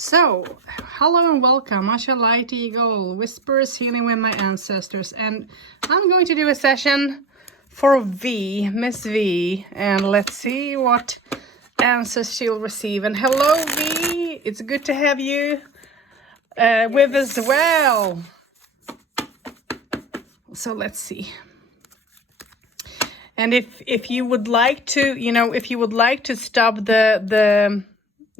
So, hello and welcome, Asha Light Eagle, Whispers Healing with my ancestors. And I'm going to do a session for V, Miss V. And let's see what answers she'll receive. And hello, V. It's good to have you with us as well. So let's see. And if you would like to, if you would like to stop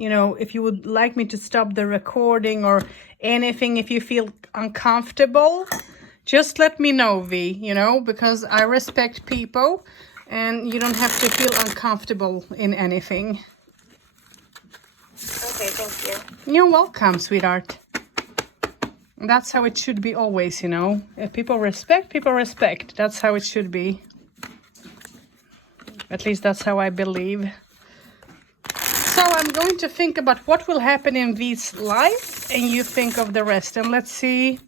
if you would like me to stop the recording or anything, if you feel uncomfortable, just let me know, V, because I respect people and you don't have to feel uncomfortable in anything. Okay, thank you. You're welcome, sweetheart. That's how it should be always, If people respect. That's how it should be. At least that's how I believe. So I'm going to think about what will happen in V's life, and you think of the rest. And let's see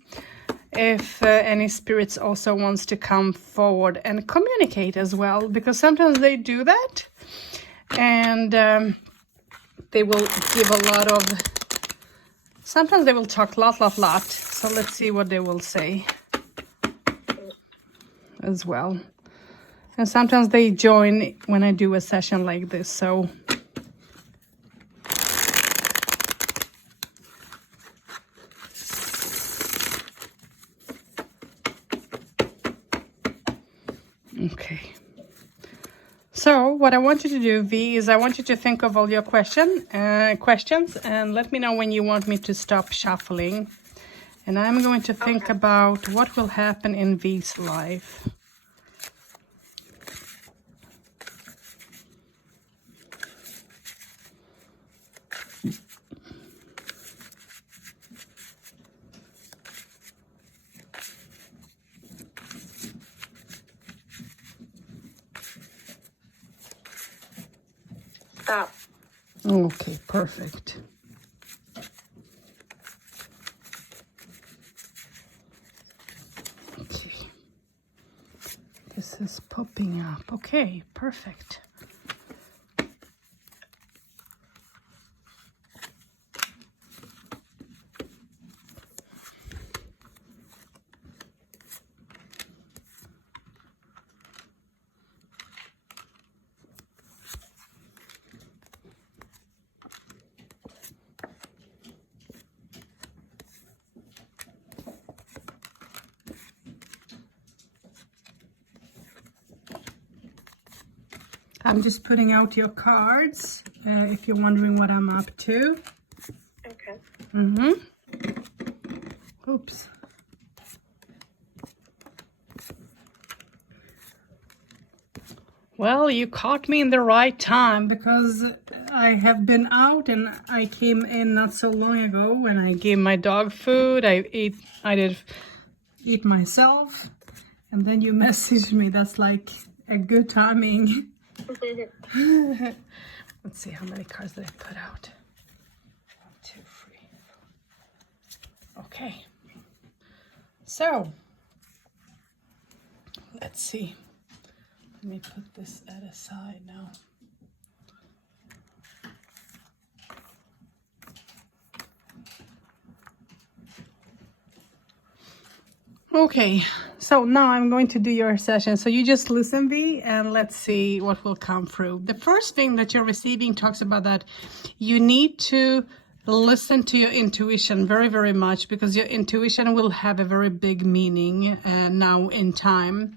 if any spirits also wants to come forward and communicate as well, because sometimes they do that, and they will give a lot of. Sometimes they will talk lot. So let's see what they will say as well. And sometimes they join when I do a session like this, so. Okay. So what I want you to do, V, is I want you to think of all your questions and let me know when you want me to stop shuffling. And I'm going to think about what will happen in V's life. Stop. Okay, perfect. Okay. This is popping up. Okay, perfect. I'm just putting out your cards, if you're wondering what I'm up to. Okay. Oops. Well, you caught me in the right time because I have been out and I came in not so long ago when I gave my dog food. I did eat myself, and then you messaged me. That's like a good timing. Let's see, how many cards did I put out? 1, 2, 3, 4. Okay. So, let's see. Let me put this at a side now. Okay, so now I'm going to do your session. So you just listen, V, and let's see what will come through. The first thing that you're receiving talks about that you need to listen to your intuition very, very much, because your intuition will have a very big meaning now in time.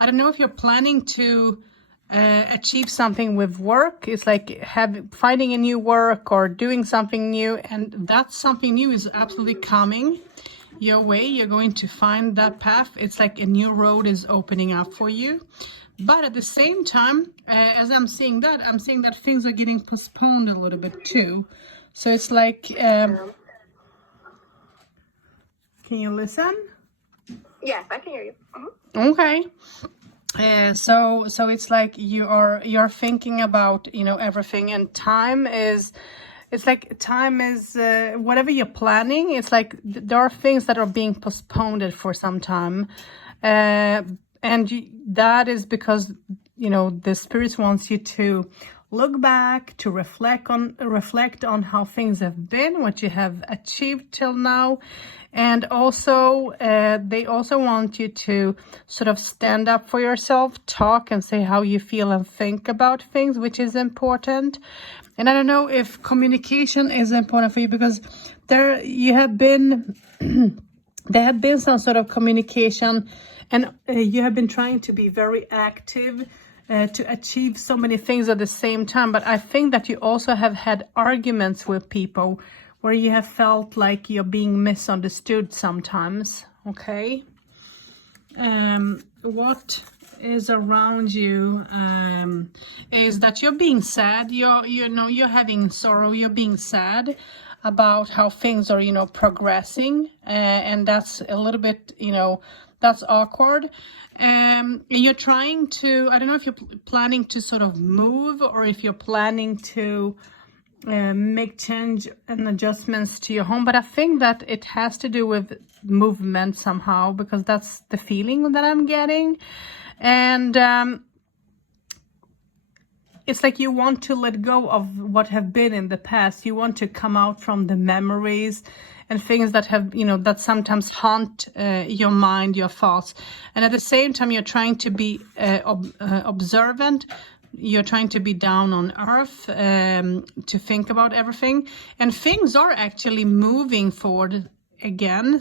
I don't know if you're planning to achieve something with work. It's like finding a new work or doing something new, and that something new is absolutely coming your way. You're going to find that path. It's like a new road is opening up for you. But at the same time, as I'm seeing that things are getting postponed a little bit too. So it's like, can you listen? Yes, I can hear you. Okay. So it's like you're thinking about everything, and time is whatever you're planning. It's like there are things that are being postponed for some time, and that is because the spirits wants you to look back, to reflect on how things have been, what you have achieved till now. And also, they also want you to sort of stand up for yourself, talk and say how you feel and think about things, which is important. And I don't know if communication is important for you, because there have been some sort of communication, and you have been trying to be very active to achieve so many things at the same time. But I think that you also have had arguments with people where you have felt like you're being misunderstood sometimes. Okay. What is around you is that you're being sad. You're having sorrow. You're being sad about how things are, progressing, and that's a little bit, that's awkward. You're trying to, I don't know if you're planning to sort of move, or if you're planning to make change and adjustments to your home, but I think that it has to do with movement somehow, because that's the feeling that I'm getting. And it's like you want to let go of what have been in the past. You want to come out from the memories and things that have, that sometimes haunt your mind, your thoughts. And at the same time, you're trying to be observant. You're trying to be down on earth, to think about everything. And things are actually moving forward again.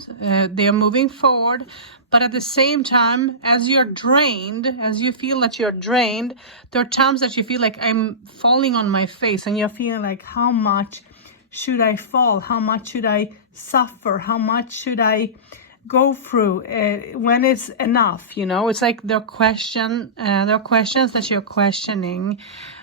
They are moving forward. But at the same time, as you're drained, as you feel that you're drained, there are times that you feel like I'm falling on my face, and you're feeling like, how much should I fall? How much should I suffer? How much should I go through? When is enough? It's like there are questions that you're questioning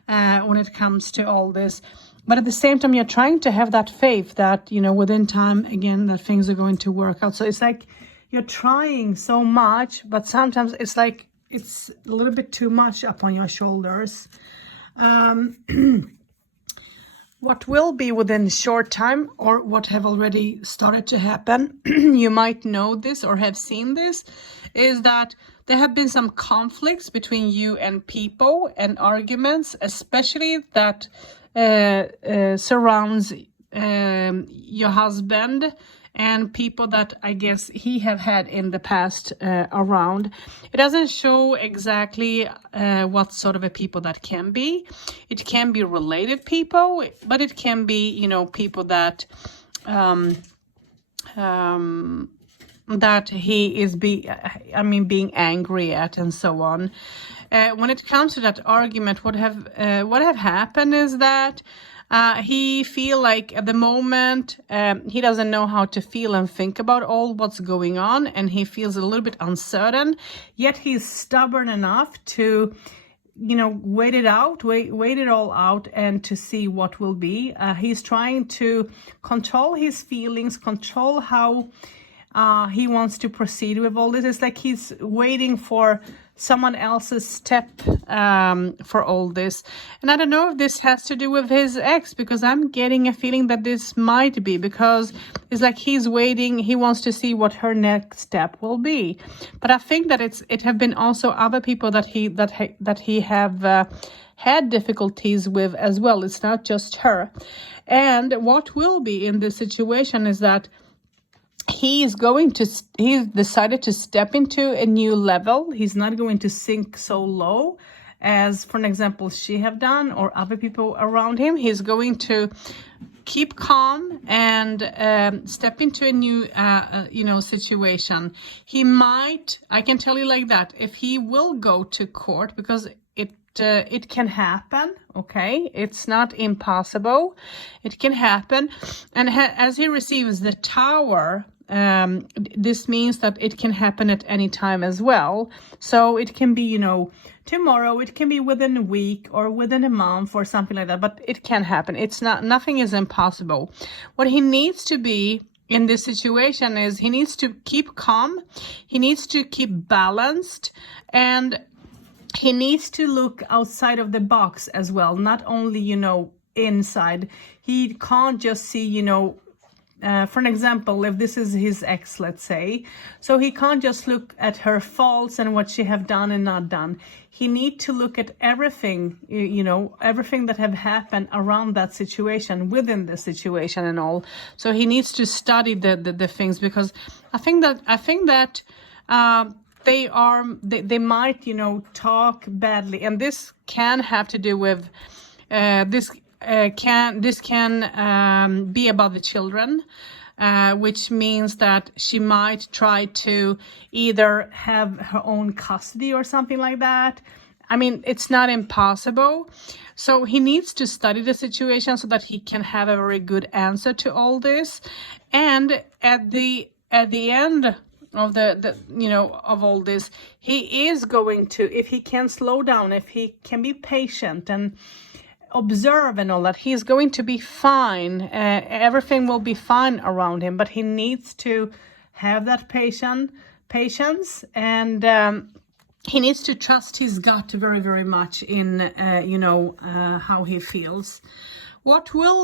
when it comes to all this. But at the same time, you're trying to have that faith that, within time, again, that things are going to work out. So it's like you're trying so much, but sometimes it's like it's a little bit too much up on your shoulders. What will be within short time, or what have already started to happen, you might know this or have seen this, is that there have been some conflicts between you and people, and arguments, especially that surrounds your husband and people that I guess he have had in the past around. It doesn't show exactly what sort of a people that can be. It can be related people, but it can be, people that that he is being angry at, and so on. When it comes to that argument, what have happened is that he feel like at the moment he doesn't know how to feel and think about all what's going on, and he feels a little bit uncertain, yet he's stubborn enough to wait it all out and to see what will be. He's trying to control his feelings, control how he wants to proceed with all this. It's like he's waiting for someone else's step for all this. And I don't know if this has to do with his ex, because I'm getting a feeling that this might be, because it's like he's waiting. He wants to see what her next step will be. But I think that it have been also other people that he have had difficulties with as well. It's not just her. And what will be in this situation is that he's decided to step into a new level. He's not going to sink so low as, for an example, she have done, or other people around him. He's going to keep calm and step into a new situation. He might, I can tell you like that, if he will go to court, because it can happen. Okay, it's not impossible. It can happen. And as he receives the Tower, this means that it can happen at any time as well. So it can be, tomorrow, it can be within a week or within a month or something like that, but it can happen. Nothing is impossible. What he needs to be in this situation is he needs to keep calm. He needs to keep balanced, and he needs to look outside of the box as well, not only, inside. He can't just see, for an example, if this is his ex, let's say, so he can't just look at her faults and what she have done and not done. He need to look at everything, everything that have happened around that situation, within the situation and all. So he needs to study the things, because I think that they might, talk badly, and this can have to do with this can be about the children, which means that she might try to either have her own custody or something like that. I mean, it's not impossible. So he needs to study the situation so that he can have a very good answer to all this. And at the end of of all this, he is going to, if he can slow down, if he can be patient and observe and all that, he's going to be fine. Everything will be fine around him, but he needs to have that patience, and he needs to trust his gut very, very much in how he feels. What was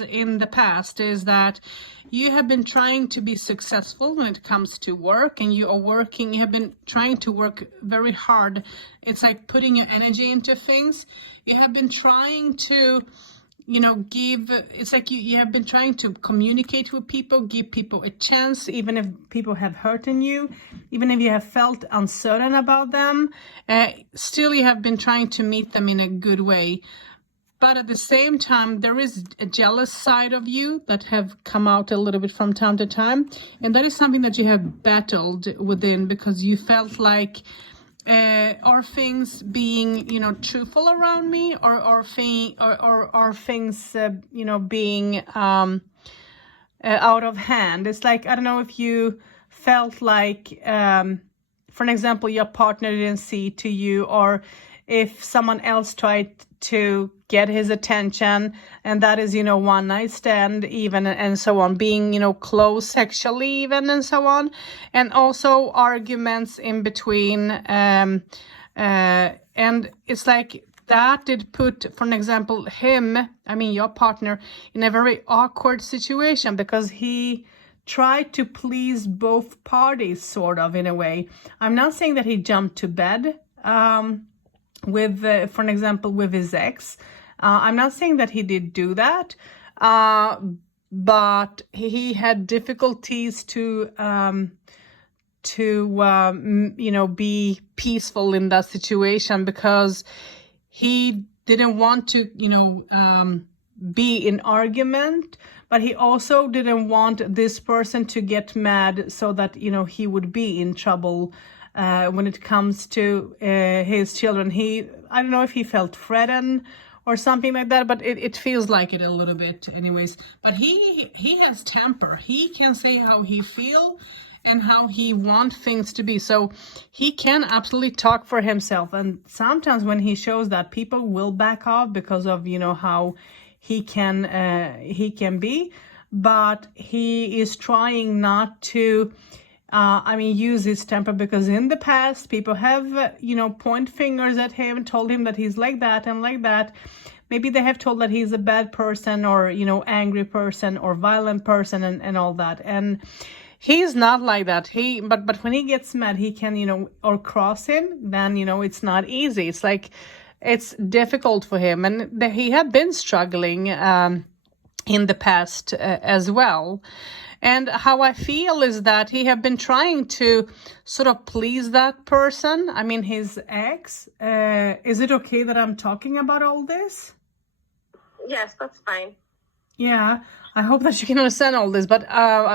in the past is that you have been trying to be successful when it comes to work, and you have been trying to work very hard. It's like putting your energy into things. You have been trying to, it's like you have been trying to communicate with people, give people a chance, even if people have hurt you, even if you have felt uncertain about them, still you have been trying to meet them in a good way. But at the same time, there is a jealous side of you that have come out a little bit from time to time. And that is something that you have battled within, because you felt like, are things being, truthful around me, or are things, being out of hand? It's like, I don't know if you felt like, for an example, your partner didn't see to you, or if someone else tried to get his attention, and that is, one night stand even, and so on, being, close sexually even, and so on, and also arguments in between, and it's like that did put, for an example, your partner, in a very awkward situation, because he tried to please both parties, sort of, in a way. I'm not saying that he jumped to bed with, for an example, with his ex. I'm not saying that he did do that, but he had difficulties to be peaceful in that situation, because he didn't want to, be in argument, but he also didn't want this person to get mad, so that, he would be in trouble when it comes to his children. I don't know if he felt threatened or something like that, but it feels like it a little bit anyways. But he has temper. He can say how he feel and how he want things to be. So he can absolutely talk for himself. And sometimes when he shows that, people will back off because of, how he can be. But he is trying not to use his temper, because in the past people have, point fingers at him, told him that he's like that and like that. Maybe they have told that he's a bad person, or, angry person, or violent person, and all that. And he's not like that. But when he gets mad, he can, or cross him, then, it's not easy. It's like, it's difficult for him. And he had been struggling in the past as well. And how I feel is that he have been trying to sort of please that person. His ex. Is it okay that I'm talking about all this? Yes, that's fine. Yeah, I hope that you can understand all this. But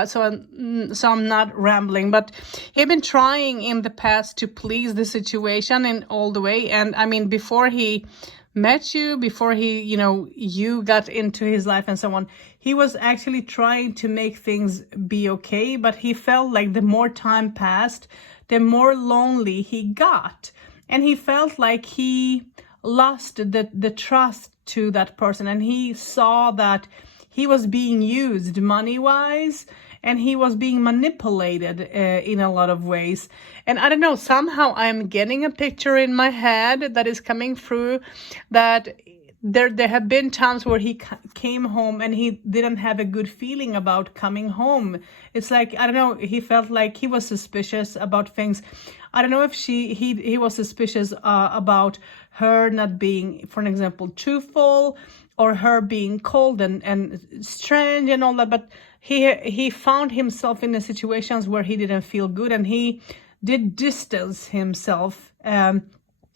so I'm not rambling. But he've been trying in the past to please the situation in all the way. And before he met you, before he, you got into his life and so on, he was actually trying to make things be okay, but he felt like the more time passed, the more lonely he got. And he felt like he lost the trust to that person, and he saw that he was being used money-wise, and he was being manipulated in a lot of ways. And I don't know, somehow I'm getting a picture in my head that is coming through, that there have been times where he came home and he didn't have a good feeling about coming home. It's like, I don't know, he felt like he was suspicious about things. I don't know if he was suspicious about her not being, for an example, truthful, or her being cold and strange and all that. But he found himself in the situations where he didn't feel good, and he did distance himself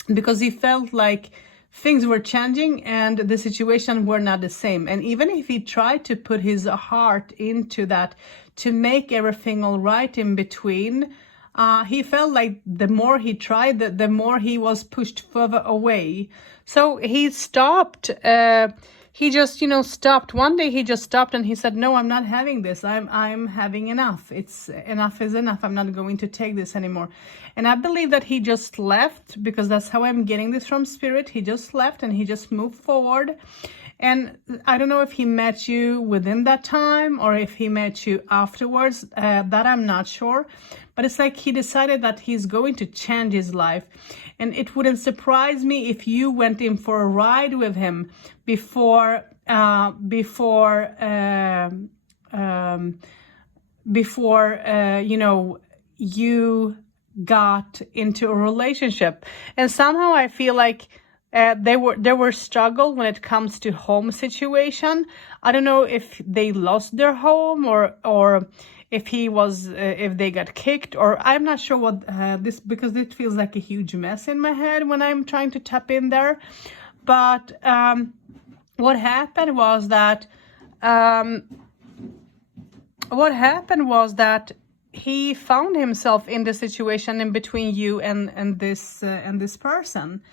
because he felt like things were changing and the situation were not the same. And even if he tried to put his heart into that to make everything all right in between, he felt like the more he tried, the more he was pushed further away. So he stopped. He just, stopped. One day he just stopped and he said, "No, I'm not having this. I'm having enough. Enough is enough. I'm not going to take this anymore." And I believe that he just left, because that's how I'm getting this from Spirit. He just left and he just moved forward. And I don't know if he met you within that time or if he met you afterwards. That I'm not sure. But it's like he decided that he's going to change his life. And it wouldn't surprise me if you went in for a ride with him before you got into a relationship. And somehow I feel like there were struggle when it comes to home situation. I don't know if they lost their home or if they got kicked, or I'm not sure what this, because it feels like a huge mess in my head when I'm trying to tap in there. But what happened was that he found himself in the situation in between you and this person.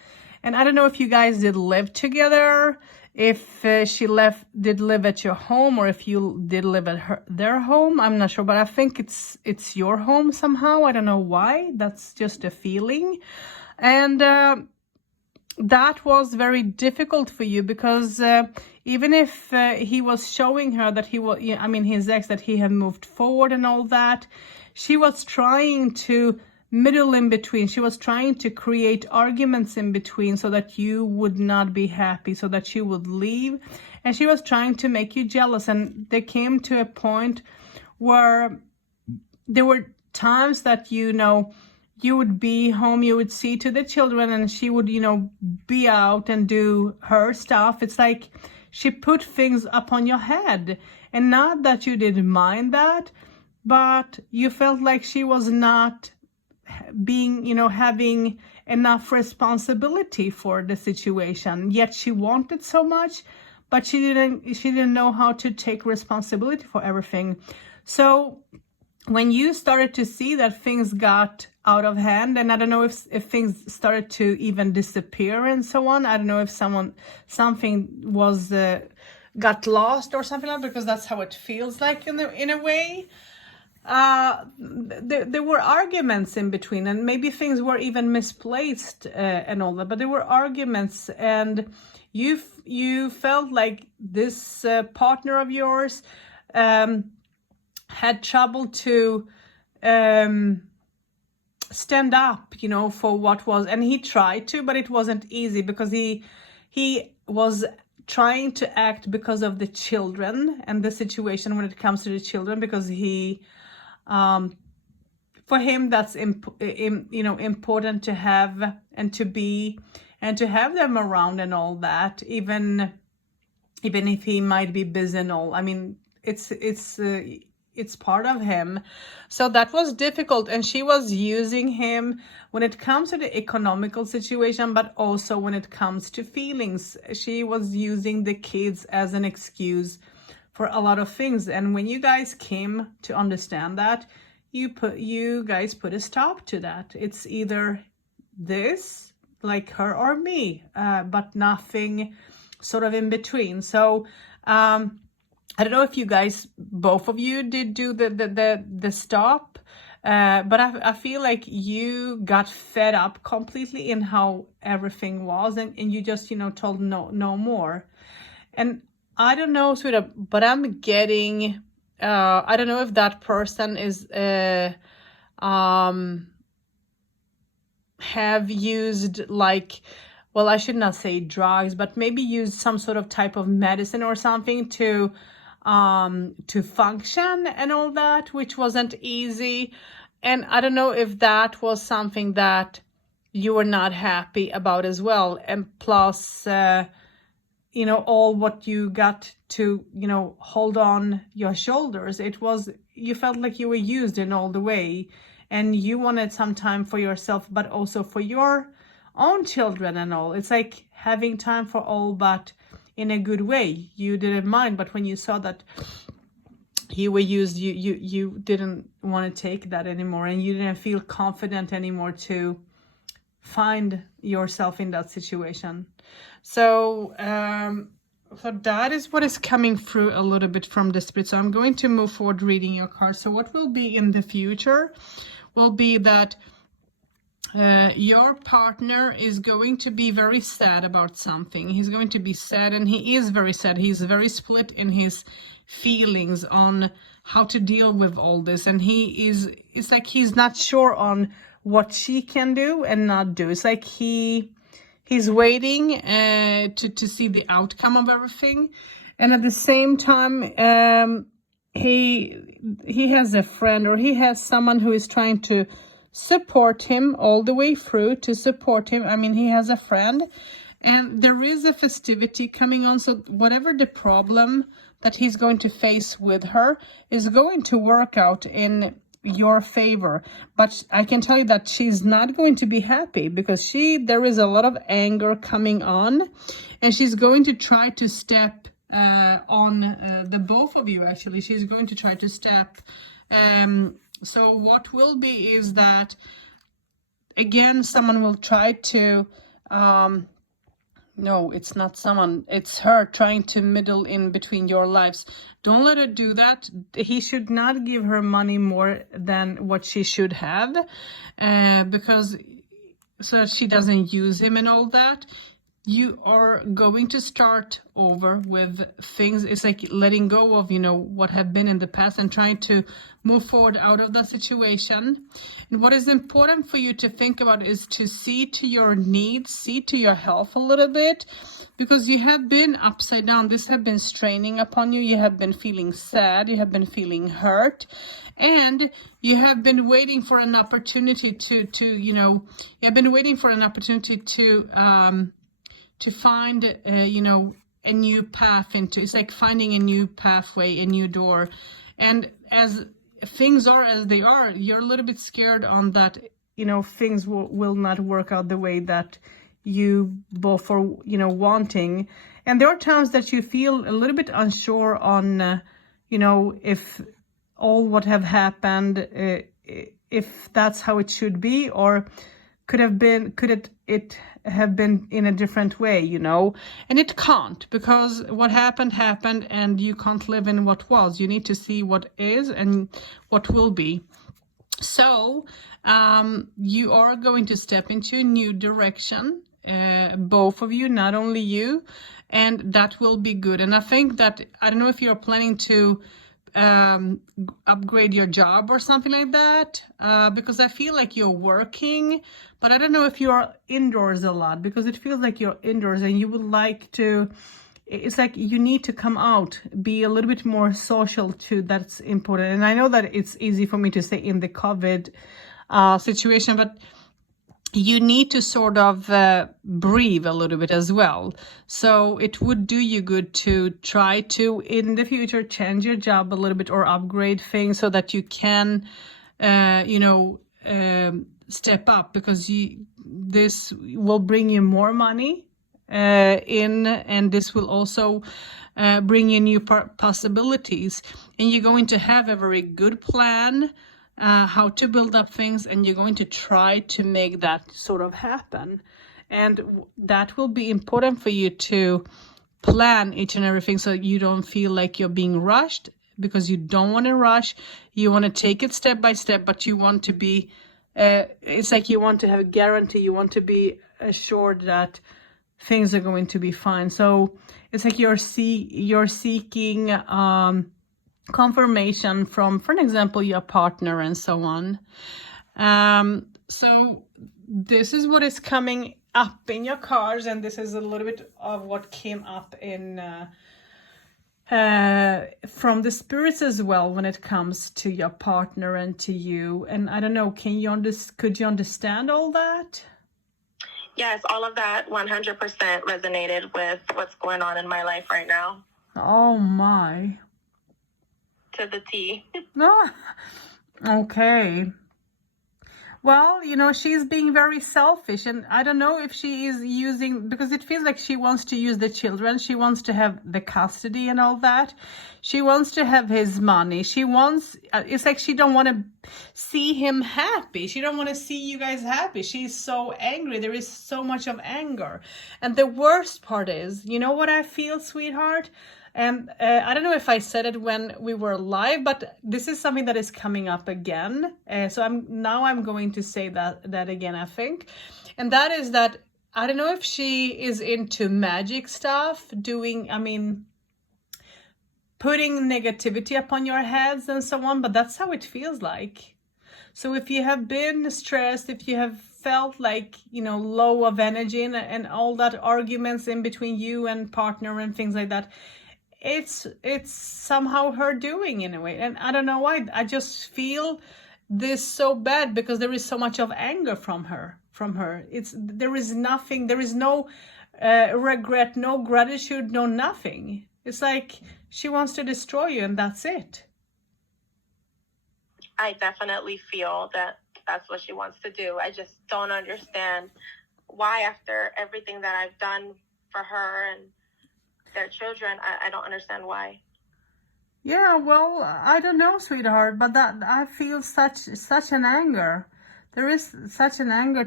And I don't know if you guys did live together, if she did live at your home, or if you did live at their home. I'm not sure, but I think it's your home somehow. I don't know why. That's just a feeling. And that was very difficult for you, because even if he was showing her that his ex, that he had moved forward and all that, she was trying to middle in between. She was trying to create arguments in between so that you would not be happy, so that you would leave. And she was trying to make you jealous. And they came to a point where there were times that, you would be home, you would see to the children, and she would, be out and do her stuff. It's like she put things up on your head. And not that you didn't mind that, but you felt like she was not being, having enough responsibility for the situation. Yet she wanted so much, but she didn't know how to take responsibility for everything. So when you started to see that things got out of hand, and I don't know if things started to even disappear and so on. I don't know if something was got lost or something like that, because that's how it feels like in a way. There were arguments in between, and maybe things were even misplaced and all that, but there were arguments, and you felt like this partner of yours had trouble to stand up, for what was, and he tried to, but it wasn't easy, because he was trying to act because of the children and the situation when it comes to the children, because for him that's important to have and to be and to have them around and all that, even if he might be busy and all. I mean, it's part of him. So that was difficult, and she was using him when it comes to the economical situation, but also when it comes to feelings. She was using the kids as an excuse for a lot of things. And when you guys came to understand that, you guys put a stop to that. It's either this, like her, or me, but nothing sort of in between. So I don't know if you guys, both of you, did do the stop, but I feel like you got fed up completely in how everything was, and you just told no more. And I don't know, sweetheart, but I'm getting I don't know if that person is have used like well, I should not say drugs, but maybe use some sort of type of medicine or something to function and all that, which wasn't easy. And I don't know if that was something that you were not happy about as well. And plus, all what you got to, hold on your shoulders, you felt like you were used in all the way, and you wanted some time for yourself, but also for your own children and all. It's like having time for all, but in a good way. You didn't mind, but when you saw that you were used, you didn't want to take that anymore, and you didn't feel confident anymore to find yourself in that situation. So that is what is coming through a little bit from the spirit. So I'm going to move forward reading your cards. So what will be in the future will be that your partner is going to be very sad about something. He's going to be sad, and he is very sad. He's very split in his feelings on how to deal with all this. And it's like he's not sure on what she can do and not do. It's like he's waiting to see the outcome of everything. And at the same time, he has a friend, or he has someone who is trying to support him all the way through, to support him. I mean, he has a friend, and there is a festivity coming on. So whatever the problem that he's going to face with her is going to work out in your favor. But I can tell you that she's not going to be happy, because there is a lot of anger coming on, and she's going to try to step on the both of you. Actually, she's going to try to step. So what will be is that, again, someone will try to, no, it's not someone, it's her trying to middle in between your lives. Don't let her do that. He should not give her money more than what she should have, because so that she doesn't use him and all that. You are going to start over with things. It's like letting go of, what have been in the past, and trying to move forward out of that situation. And what is important for you to think about is to see to your needs, see to your health a little bit, because you have been upside down. This have been straining upon you. You have been feeling sad. You have been feeling hurt. And you have been waiting for an opportunity to find, a new path into. It's like finding a new pathway, a new door. And as things are as they are, you're a little bit scared on that, things will not work out the way that you both are, wanting. And there are times that you feel a little bit unsure on, if all what have happened, if that's how it should be, or could it have been in a different way, and it can't, because what happened, and you can't live in what was. You need to see what is and what will be. So you are going to step into a new direction, both of you, not only you, and that will be good. And I think that, I don't know if you're planning to upgrade your job or something like that, because I feel like you're working, but I don't know if you are indoors a lot, because it feels like you're indoors and you would like to, it's like you need to come out, be a little bit more social too. That's important. And I know that it's easy for me to say in the COVID situation, but you need to sort of breathe a little bit as well. So it would do you good to try to, in the future, change your job a little bit or upgrade things so that you can, step up, because this will bring you more money in, and this will also bring you new possibilities. And you're going to have a very good plan how to build up things, and you're going to try to make that sort of happen. And that will be important for you to plan each and everything, so you don't feel like you're being rushed, because you don't want to rush. You want to take it step by step, but you want to be, it's like you want to have a guarantee. You want to be assured that things are going to be fine. So it's like you're seeking confirmation from, for an example, your partner and so on. So this is what is coming up in your cards, and this is a little bit of what came up in from the spirits as well when it comes to your partner and to you. And I don't know, could you understand all that? Yes, all of that 100% resonated with what's going on in my life right now. Oh my. To the T. No. Okay. Well, she's being very selfish, and I don't know if she is using, because it feels like she wants to use the children. She wants to have the custody and all that. She wants to have his money. It's like she don't want to see him happy. She don't want to see you guys happy. She's so angry. There is so much of anger. And the worst part is, you know what I feel, sweetheart? And I don't know if I said it when we were live, but this is something that is coming up again. So I'm going to say that again, I think. And that is that I don't know if she is into magic stuff, putting negativity upon your heads and so on, but that's how it feels like. So if you have been stressed, if you have felt like, low of energy and all that arguments in between you and partner and things like that, it's somehow her doing in a way. And I don't know why. I just feel this so bad because there is so much of anger from her. There is nothing, there is no regret, no gratitude, no nothing. It's like she wants to destroy you and that's it. I definitely feel that that's what she wants to do. I just don't understand why, after everything that I've done for her and their children, I don't understand why. Yeah, well, I don't know, sweetheart, but that I feel such an anger. There is such an anger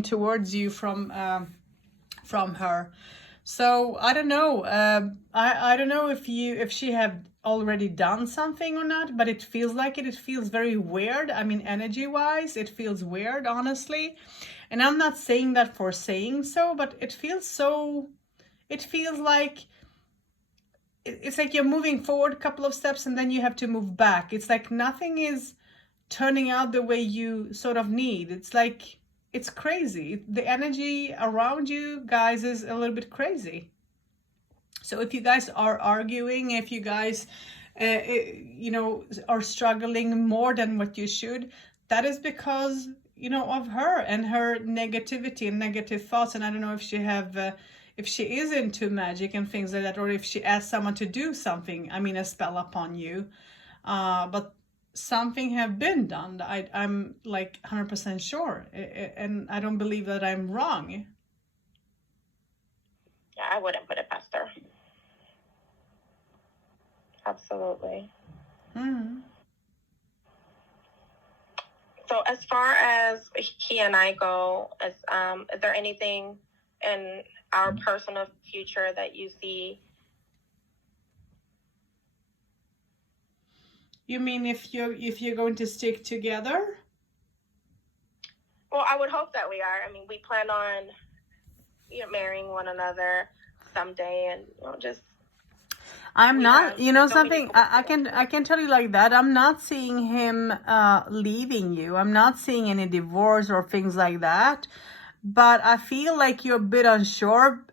towards you from her. So I don't know. I don't know if she have already done something or not, but it feels like it. It feels very weird. Energy wise, it feels weird, honestly. And I'm not saying that for saying so, but it feels so. It feels like it's like you're moving forward a couple of steps and then you have to move back. It's like nothing is turning out the way you sort of need. It's like it's crazy. The energy around you guys is a little bit crazy. So if you guys are arguing, if you guys are struggling more than what you should, that is because of her and her negativity and negative thoughts. And I don't know if she is into magic and things like that, or if she asks someone to do something, a spell upon you. But something have been done. I'm like 100% sure. And I don't believe that I'm wrong. Yeah, I wouldn't put it past her. Absolutely. So as far as he and I go, is there anything in our personal future that you see? You mean if you're going to stick together? Well, I would hope that we are. We plan on marrying one another someday, and just. I'm not, something I can tell you like that. I'm not seeing him leaving you. I'm not seeing any divorce or things like that. But I feel like you're a bit unsure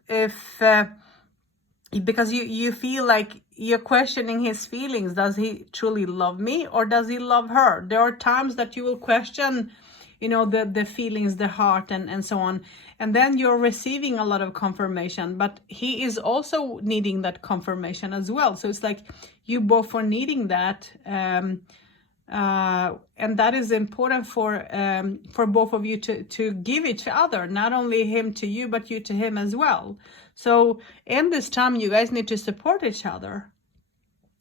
because you feel like you're questioning his feelings. Does he truly love me or does he love her? There are times that you will question, the feelings, the heart and so on. And then you're receiving a lot of confirmation, but he is also needing that confirmation as well. So it's like you both are needing that. And that is important for both of you to give each other, not only him to you, but you to him as well. So in this time, you guys need to support each other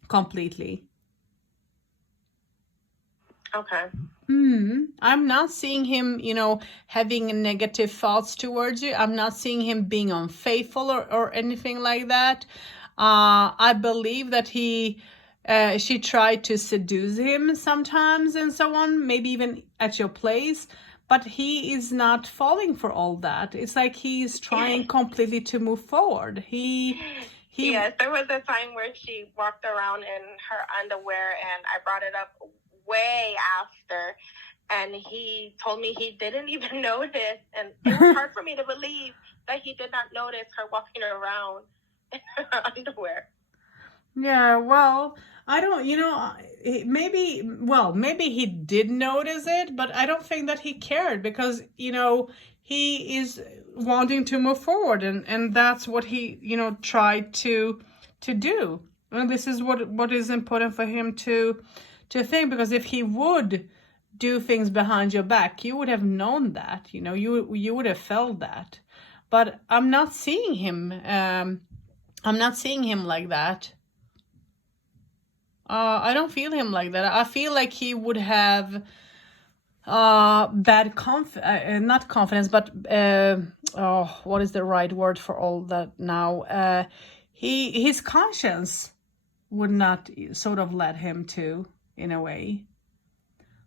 completely. Okay. I'm not seeing him, having negative thoughts towards you. I'm not seeing him being unfaithful or anything like that. I believe that she tried to seduce him sometimes and so on, maybe even at your place, but he is not falling for all that. It's like he's trying completely to move forward. Yes, there was a time where she walked around in her underwear and I brought it up way after, and he told me he didn't even notice, and it was hard for me to believe that he did not notice her walking around in her underwear. Yeah, well, I don't, maybe he did notice it, but I don't think that he cared because, he is wanting to move forward and that's what he, tried to do. And this is what is important for him to think, because if he would do things behind your back, you would have known that, you would have felt that. But I'm not seeing him like that. I don't feel him like that. I feel like he would have not confidence, but what is the right word for all that now? His conscience would not sort of let him to, in a way.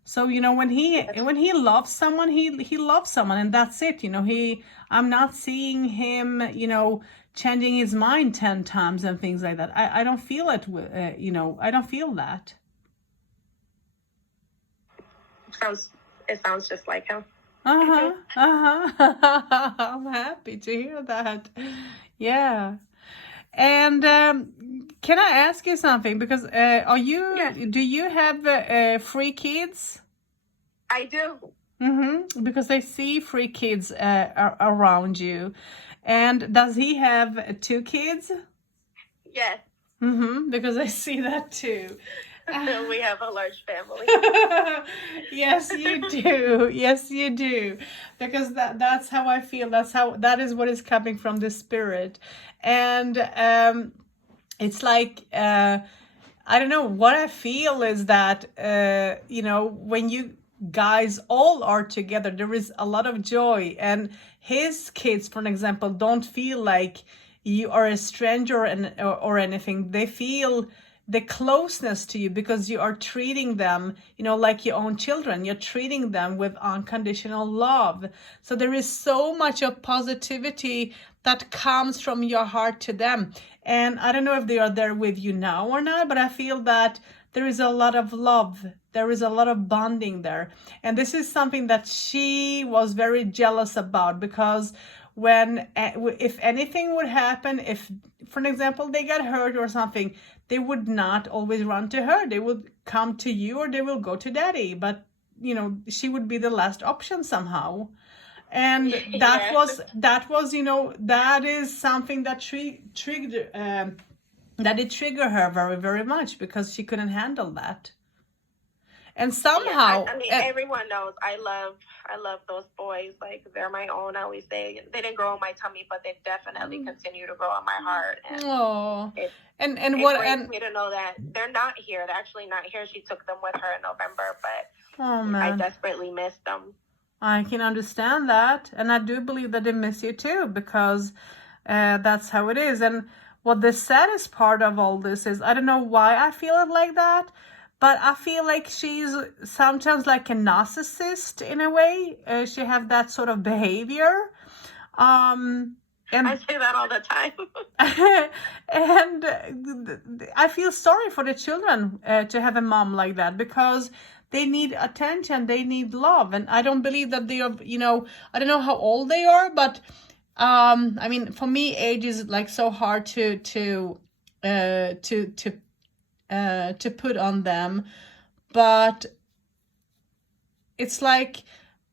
So when he loves someone, he loves someone, and that's it. I'm not seeing him changing his mind 10 times and things like that. I don't feel it. I don't feel that. It sounds just like him. I'm happy to hear that. Yeah. And can I ask you something? Because do you have 3 kids? I do. Because I see 3 kids around you. And does he have 2 kids? Yes. Because I see that too. We have a large family. Yes, you do. Yes, you do. Because that's how I feel. That is what is coming from the spirit. And it's like I don't know, what I feel is that when you guys all are together, there is a lot of joy, and his kids, for example, don't feel like you are a stranger or anything. They feel the closeness to you because you are treating them, like your own children. You're treating them with unconditional love. So there is so much of positivity that comes from your heart to them. And I don't know if they are there with you now or not, but I feel that there is a lot of love. There is a lot of bonding there. And this is something that she was very jealous about, because if anything would happen, if, for example, they got hurt or something, they would not always run to her. They would come to you, or they will go to daddy. But, she would be the last option somehow. And that was, that is something that triggered, that it triggered her very, very much, because she couldn't handle that. And somehow, I mean, everyone knows I love those boys. Like, they're my own. I always say they didn't grow in my tummy, but they definitely continue to grow in my heart. And it brings me to know that they're not here. They're actually not here. She took them with her in November, but I desperately miss them. I can understand that, and I do believe that they miss you too, because that's how it is. And what the saddest part of all this is, I don't know why I feel it like that, but I feel like she's sometimes like a narcissist in a way. She have that sort of behavior. And I say that all the time. And I feel sorry for the children to have a mom like that, because they need attention, they need love. And I don't believe that they are, I don't know how old they are, but I mean, for me, age is like so hard to put on them. But it's like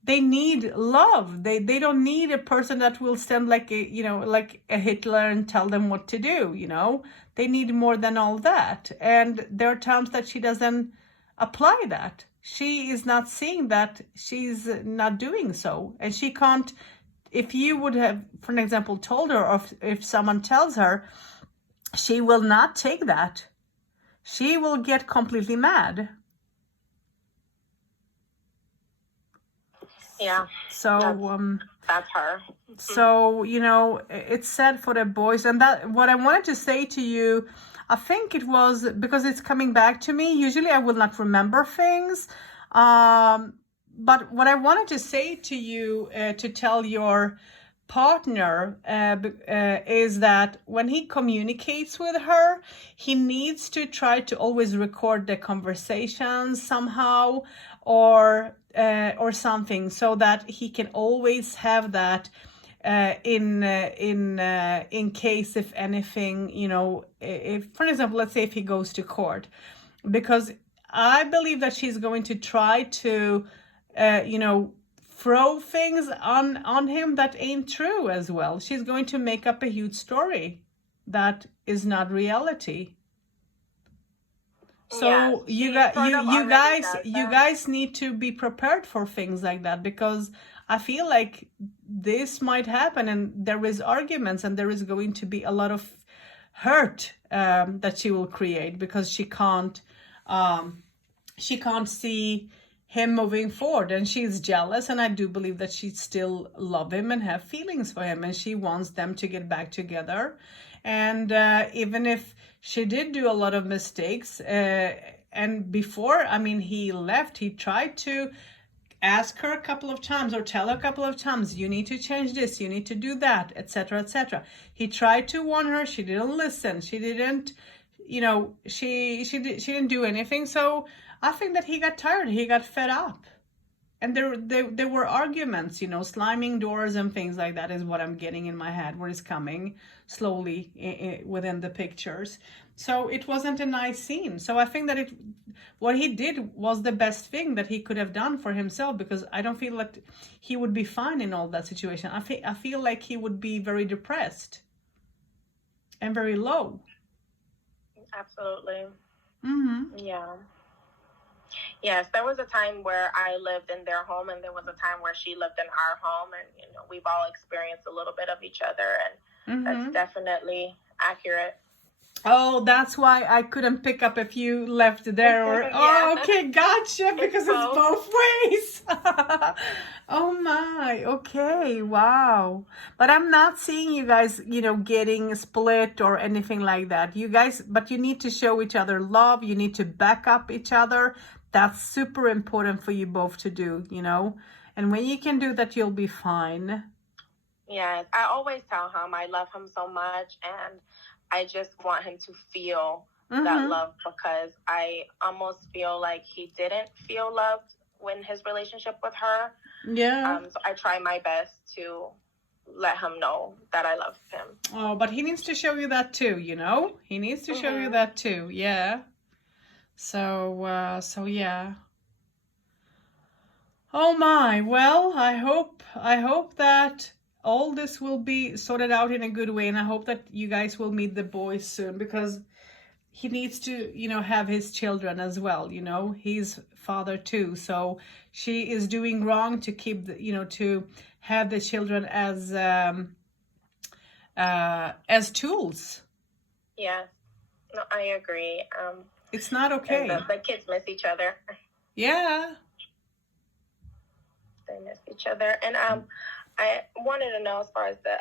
they need love. They don't need a person that will stand like a Hitler and tell them what to do. They need more than all that. And there are times that she doesn't apply that. She is not seeing that. She's not doing so. And she can't, if you would have, for example, told her, or if someone tells her, she will not take that. She will get completely mad. Yeah. So that's her. So it's sad for the boys. And that, what I wanted to say to you, I think it was because it's coming back to me. Usually I will not remember things. But what I wanted to say to you, to tell your partner is that when he communicates with her, he needs to try to always record the conversations somehow, or something, so that he can always have that in case, if anything, if, for example, let's say if he goes to court, because I believe that she's going to try to throw things on him that ain't true as well. She's going to make up a huge story that is not reality. So Yes, you she got sort you of you already guys does you that. guys need to be prepared for things like that, because I feel like this might happen, and there is arguments, and there is going to be a lot of hurt that she will create, because she can't see him moving forward, and she's jealous, and I do believe that she still love him and have feelings for him, and she wants them to get back together. And even if she did do a lot of mistakes, and before, I mean, he left, he tried to ask her a couple of times, or tell her a couple of times, you need to change this, you need to do that, etc., etc. He tried to warn her, she didn't listen, she didn't, she didn't do anything. So I think that he got tired, he got fed up, and there were arguments, slamming doors and things like that is what I'm getting in my head, what is coming slowly within the pictures. So it wasn't a nice scene. So I think that what he did was the best thing that he could have done for himself, because I don't feel that he would be fine in all that situation. I feel like he would be very depressed and very low. Absolutely. Mm-hmm. Yeah. Yes, there was a time where I lived in their home, and there was a time where she lived in our home, and we've all experienced a little bit of each other, and that's Mm-hmm. definitely accurate. Oh, that's why I couldn't pick up a few left there. Or Yeah, oh, okay, gotcha, because it's both. both ways. Oh my, okay, wow. But I'm not seeing you guys, getting split or anything like that. You guys, but you need to show each other love. You need to back up each other. That's super important for you both to do, And when you can do that, you'll be fine. Yes, I always tell him I love him so much, and I just want him to feel that Mm-hmm. love, because I almost feel like he didn't feel loved when his relationship with her. Yeah. So I try my best to let him know that I love him. Oh, but he needs to show you that too, He needs to show you that too. Yeah. So yeah. Oh my. Well, I hope that all this will be sorted out in a good way, and I hope that you guys will meet the boys soon, because he needs to, have his children as well, He's father too. So she is doing wrong to keep to have the children as tools. Yeah, no, I agree. It's not okay. And the kids miss each other. Yeah. They miss each other. And I wanted to know, as far as the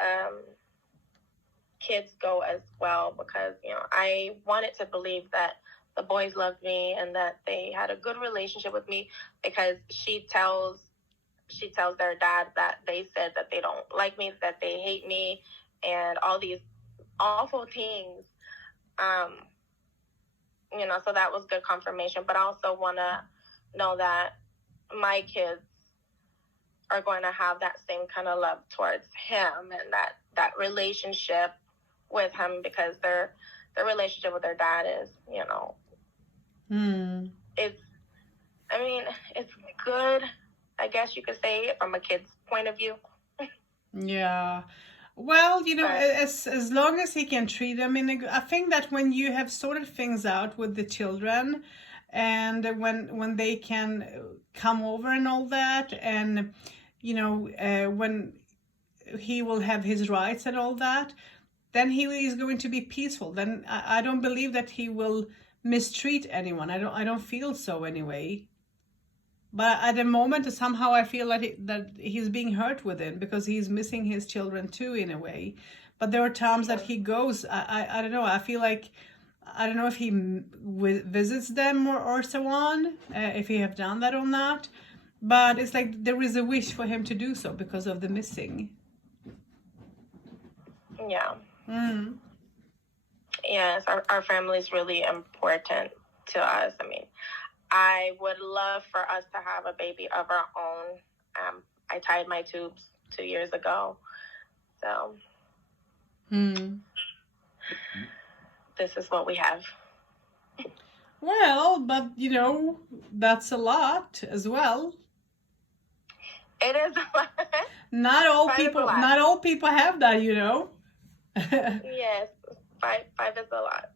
kids go as well, because I wanted to believe that the boys loved me and that they had a good relationship with me, because she tells their dad that they said that they don't like me, that they hate me, and all these awful things. So that was good confirmation. But I also want to know that my kids are going to have that same kind of love towards him, and that relationship with him, because their relationship with their dad is, it's good, I guess you could say, from a kid's point of view. Yeah. Well, as long as he can treat them I think that when you have sorted things out with the children, and when they can come over and all that, and when he will have his rights and all that, then he is going to be peaceful. Then I don't believe that he will mistreat anyone. I don't feel so anyway. But at the moment, somehow I feel that he's being hurt within, because he's missing his children too, in a way. But there are times that he goes, I don't know, I feel like, I don't know if he visits them or so on, if he have done that or not. But it's like there is a wish for him to do so because of the missing. Yeah. Mm. Yes, our family is really important to us. I mean, I would love for us to have a baby of our own. I tied my tubes 2 years ago. So this is what we have. Well, but that's a lot as well. It is a lot. Not all Five is a people, lot. not all people have that, Yes, five is a lot.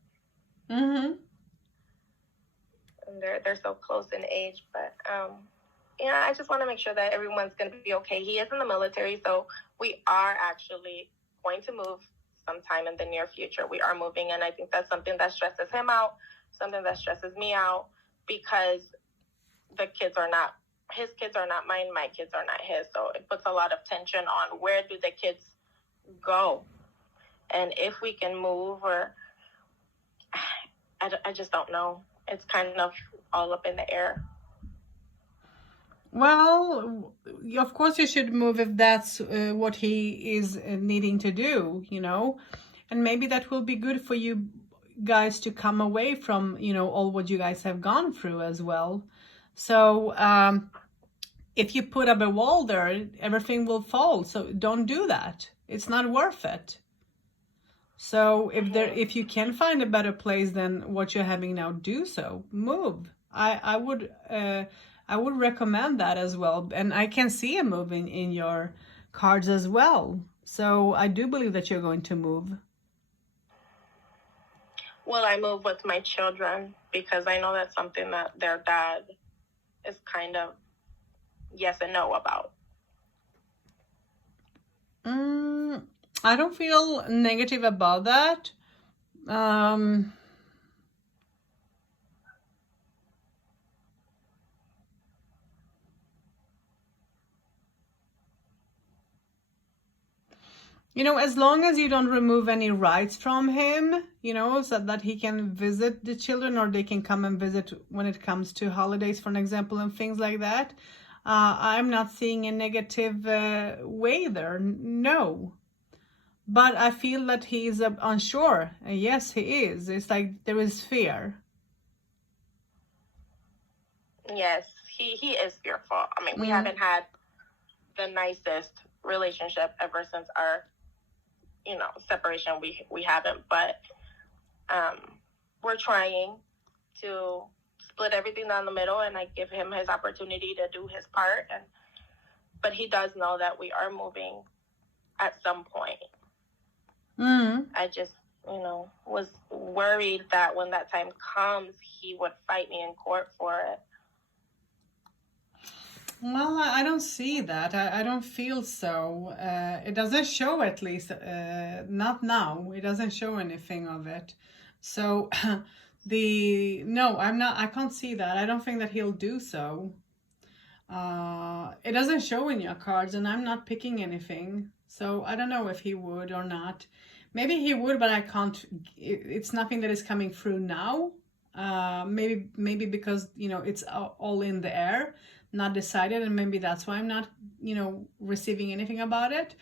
Mm-hmm. And they're so close in age, but yeah, I just want to make sure that everyone's going to be okay. He is in the military, so we are actually going to move sometime in the near future. We are moving, and I think that's something that stresses him out, something that stresses me out, because his kids are not mine, my kids are not his. So it puts a lot of tension on where do the kids go, and if we can move, or I just don't know. It's kind of all up in the air. Well, of course you should move if that's what he is needing to do, and maybe that will be good for you guys to come away from, all what you guys have gone through as well. So if you put up a wall there, everything will fall. So don't do that. It's not worth it. So if you can find a better place than what you're having now, do so. Move. I would recommend that as well. And I can see a move in your cards as well. So I do believe that you're going to move. Will I move with my children? Because I know that's something that their dad is kind of yes and no about. I don't feel negative about that. As long as you don't remove any rights from him, so that he can visit the children or they can come and visit when it comes to holidays, for an example, and things like that. I'm not seeing a negative way there. No. But I feel that he is unsure. Yes, he is. It's like there is fear. Yes, he is fearful. I mean, we haven't had the nicest relationship ever since our, separation. We haven't, but we're trying to split everything down the middle, and I give him his opportunity to do his part. But he does know that we are moving at some point. I just, was worried that when that time comes, he would fight me in court for it. Well, I don't see that. I don't feel so. It doesn't show, at least, not now. It doesn't show anything of it. So no, I can't see that. I don't think that he'll do so. It doesn't show in your cards, and I'm not picking anything. So I don't know if he would or not. Maybe he would, but I can't. It's nothing that is coming through now. Maybe because it's all in the air, not decided, and maybe that's why I'm not receiving anything about it.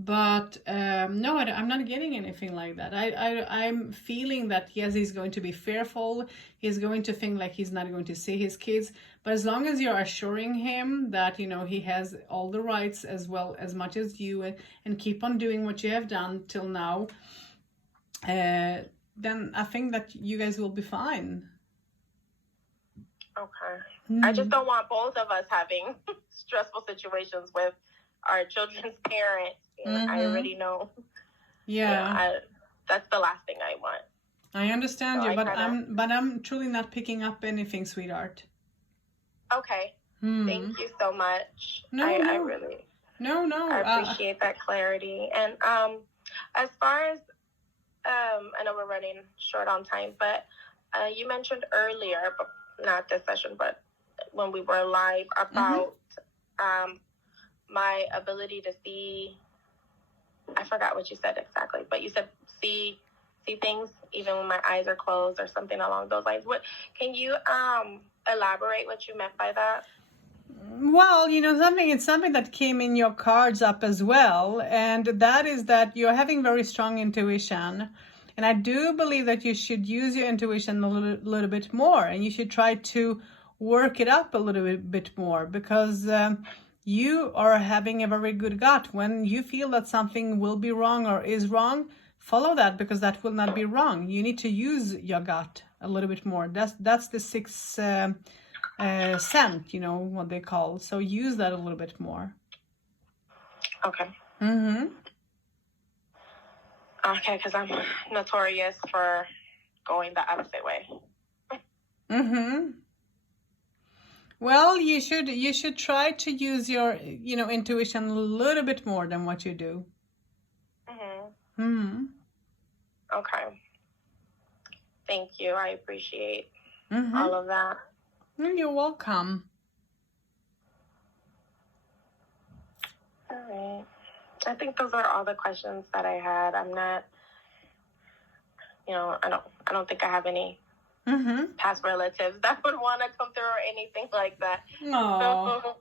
But no, I'm not getting anything like that. I'm feeling that yes, he's going to be fearful. He's going to think like he's not going to see his kids. But as long as you're assuring him that he has all the rights as well as much as you, and keep on doing what you have done till now, then I think that you guys will be fine. Okay. I just don't want both of us having stressful situations with our children's parents. I already know. Yeah. That's the last thing I want. I understand you, but I'm truly not picking up anything, sweetheart. Okay. Thank you so much. No. I really. No. I appreciate that clarity. And as far as I know we're running short on time, but you mentioned earlier, but not this session, but when we were live, about my ability to see. I forgot what you said exactly, but you said see things even when my eyes are closed or something along those lines. What can you elaborate what you meant by that? Well, you know something, it's something that came in your cards up as well, and that is that you're having very strong intuition. And I do believe that you should use your intuition a little bit more, and you should try to work it up a little bit more, because you are having a very good gut. When you feel that something will be wrong or is wrong, follow that, because that will not be wrong. You need to use your gut a little bit more. That's the sixth scent, you know what they call. So use that a little bit more. Okay. Mm-hmm. Okay, because I'm notorious for going the opposite way. Mm-hmm. Well, you should try to use your, you know, intuition a little bit more than what you do. Mm-hmm. Mm-hmm. Okay. Thank you. I appreciate Mm-hmm. all of that. You're welcome. All right. I think those are all the questions that I had. I'm not, you know, I don't think I have any Mm-hmm. past relatives that would want to come through or anything like that. No. So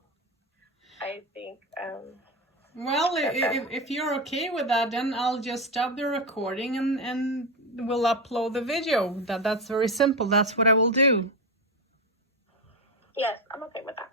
I think Well, if you're okay with that, then I'll just stop the recording and we'll upload the video. That's very simple. That's what I will do. yes, I'm okay with that.